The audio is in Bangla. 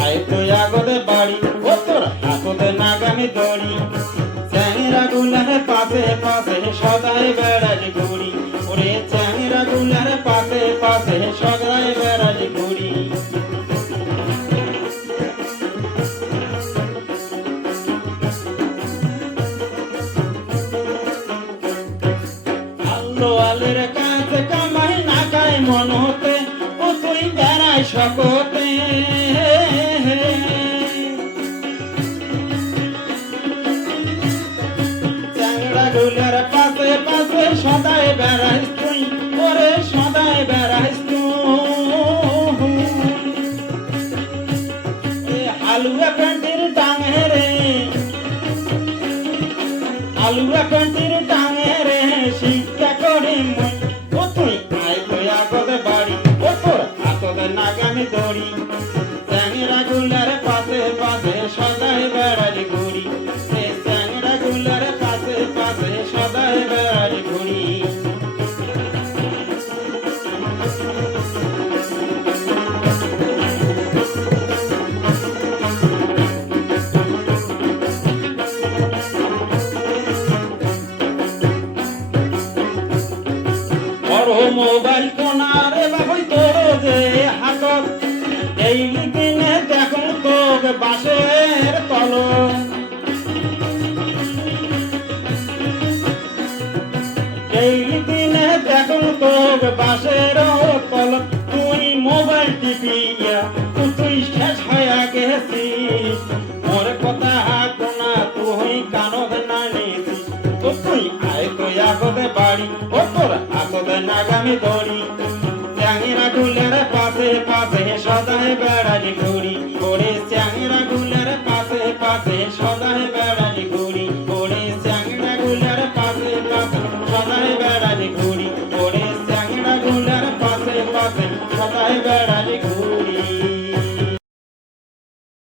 আয় তো আগর বাড়ি, ও তোর হাতত নাগামি দড়ি। চ্যাংরা গুলার পাশে পাশে সদাই বেড়াজ ঘুরি ওরে চ্যাংরা গুলার পাশে পাশে সদাই বেড়াজ ঘুরি আলের কাছে কামাই না কায় হতে ও তুই বেড়াই সকল চ্যাংড়া পাশে পাশে সদাই বেড়াইস তুই, ওরে সদাই বেড়াইস আলুয়া প্যান্টির টাঙে রে আলুয়া প্যান্টির টাঙে রে শিক্ষা বড় মোবাইল কোনারে বাবুই তোর যে হাতত। এই দিনে দেখুন তোকে বাসের কলম এই দিনে দেখুন তোকে বাসের কলম তুই মোবাইল টিপিয়া তুই শেষ হয়ে গেছিস মোর কথা কোনা তুই কানদ না নিছিস ও তুই আয়, তুই আগতে বাড়ি। ও আসবে নাগামি দড়ি। চ্যাংরা গুলের পাশে পাশে সদায় বেড়ালি ঘুরি ওরে চ্যাংরা গুলের পাশে পাশে সদায় বেড়ালি ঘুরি ওরে চ্যাংরা গুলের পাশে পাশে সদায় বেড়ালি ঘুরি ওরে চ্যাংরা গুলের পাশে পাশে সদায় বেড়ালি